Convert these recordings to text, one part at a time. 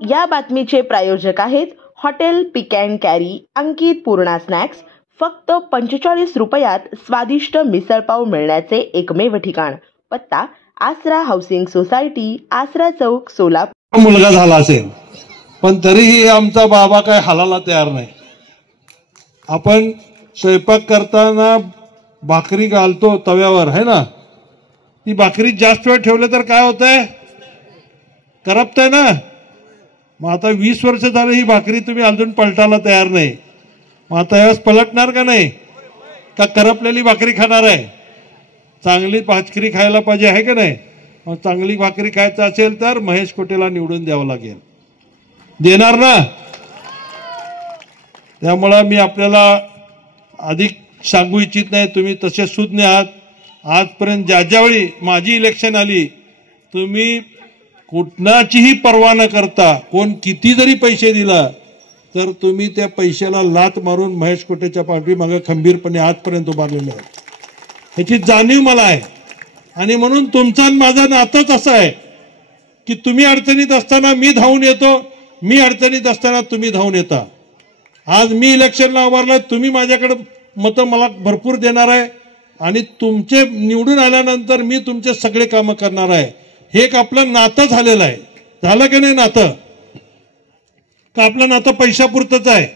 या बातमीचे प्रायोजक आहेत hotel pick and carry Ankit Purna snacks. फक्त 45 रुपयात स्वादिष्ट मिसळपाव मिळण्याचे एकमेव ठिकाण. पत्ता आसरा हाऊसिंग सोसायटी, आसरा चौक, सोलापूर. मुलगा झाला असेल पण तरीही आमचा बाबा काय हालायला तयार नाही. आपण स्वयंपाक करताना भाकरी घालतो तव्यावर है ना, ती भाकरी जास्त वेळ ठेवले तर काय होतंय, करपतंय ना. मग आता 20 वर्ष झालं ही भाकरी तुम्ही अजून पलटायला तयार नाही. मग आता यावेळेस पलटणार का नाही, का करपलेली भाकरी खाणार आहे? चांगली भाकरी खायला पाहिजे आहे का नाही. मग चांगली भाकरी खायचं असेल तर महेश कोटेला निवडून द्यावं लागेल. देणार ना. त्यामुळं मी आपल्याला अधिक सांगू इच्छित नाही. तुम्ही तसे सुज्ञ आहात. आजपर्यंत ज्यावेळी माझी इलेक्शन आली, तुम्ही कुठनाचीही पर्वा न करता कोण किती जरी पैसे दिला तर तुम्ही त्या पैशाला लात मारून महेश कोटेच्या पाठीमागे खंबीरपणे आजपर्यंत उभारलेले आहेत. ह्याची जाणीव मला आहे. आणि म्हणून तुमचा आणि माझा नातंच असं आहे की तुम्ही अडचणीत असताना मी धावून येतो, मी अडचणीत असताना तुम्ही धावून येता. आज मी इलेक्शनला उभारला, तुम्ही माझ्याकडे मतं मला भरपूर देणार आहे आणि तुमचे निवडून आल्यानंतर मी तुमचे सगळे कामं करणार आहे. हे एक आपलं नातं झालेलं आहे. झालं की नाही नातं? का आपलं नातं पैशापुरतंच आहे,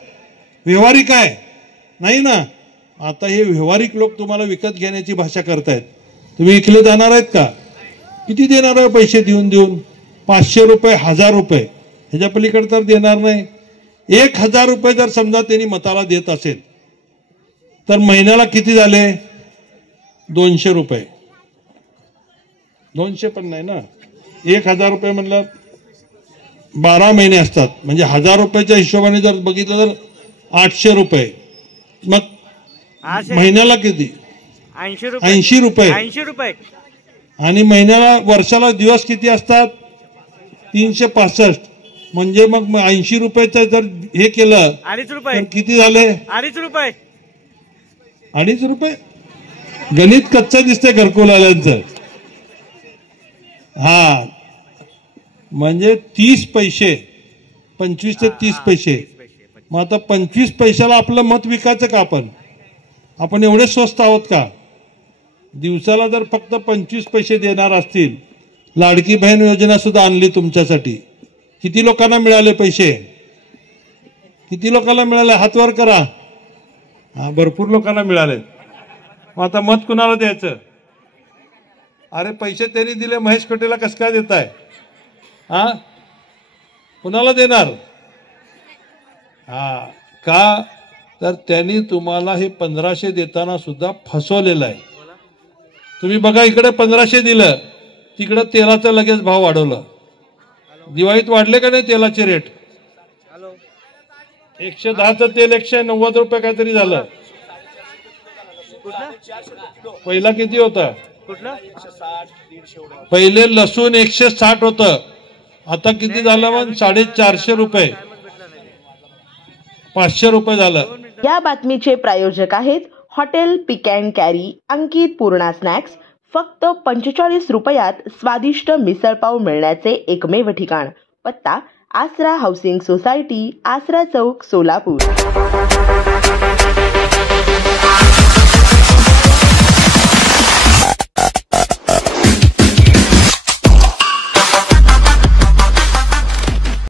व्यवहारिक आहे? नाही ना. आता हे व्यवहारिक लोक तुम्हाला विकत घेण्याची भाषा करतायत. तुम्ही विकले जाणार आहेत का? किती देणार आहे पैसे देऊन देऊन? 500 रुपये, 1000 रुपये, ह्याच्या पलीकडे तर देणार नाही. 1000 रुपये जर समजा त्यांनी मताला देत असेल तर महिन्याला किती झाले? 200 रुपये. 200 पण नाही ना, 1000 रुपये म्हणलं 12 महिने असतात, म्हणजे 1000 रुपयाच्या हिशोबाने जर बघितलं तर 800 रुपये. मग महिन्याला किती? 80 रुपये. 80 रुपये. आणि महिन्याला वर्षाला दिवस किती असतात? 365. म्हणजे मग 80 रुपयाचं जर हे केलं 2.5 रुपये किती झाले? 2.5 रुपये. 2.5 रुपये. गणित कच्चं दिसतंय घरकुलवाल्यांचं. हा, म्हणजे 30 पैसे, 25 ते 30 पैसे. मग आता 25 पैशाला आपलं मत विकायचं का आपण एवढे स्वस्त आहोत का? दिवसाला जर फक्त 25 पैसे देणार असतील, लाडकी बहीण योजना सुद्धा आणली तुमच्यासाठी. किती लोकांना मिळाले पैसे? किती लोकांना मिळाले? हातवर करा. हा, भरपूर लोकांना मिळाले. मग आता मत कुणाला द्यायचं? अरे पैसे त्यांनी दिले, महेश कोटेला कसं काय देताय? हा, कुणाला देणार? हा, का तर त्यांनी तुम्हाला हे 1500 देताना सुद्धा फसवलेलं आहे. तुम्ही बघा, इकडे 1500 दिलं, तिकडे तेलाचा लगेच भाव वाढवलं. दिवाळीत वाढले का नाही तेलाचे रेट? 110चं तेल 190 रुपये काहीतरी झालं. पहिला किती होता? पहिले लसूण 160 होतं, आता किती झालं? मग 450 रुपये, 500 रुपये झालं. या बातमीचे प्रायोजक आहेत hotel pick and carry Ankit Purna snacks. फक्त 45 रुपयात स्वादिष्ट मिसळपाव मिळण्याचे एकमेव ठिकाण. पत्ता आसरा हाऊसिंग सोसायटी, आसरा चौक, सोलापूर.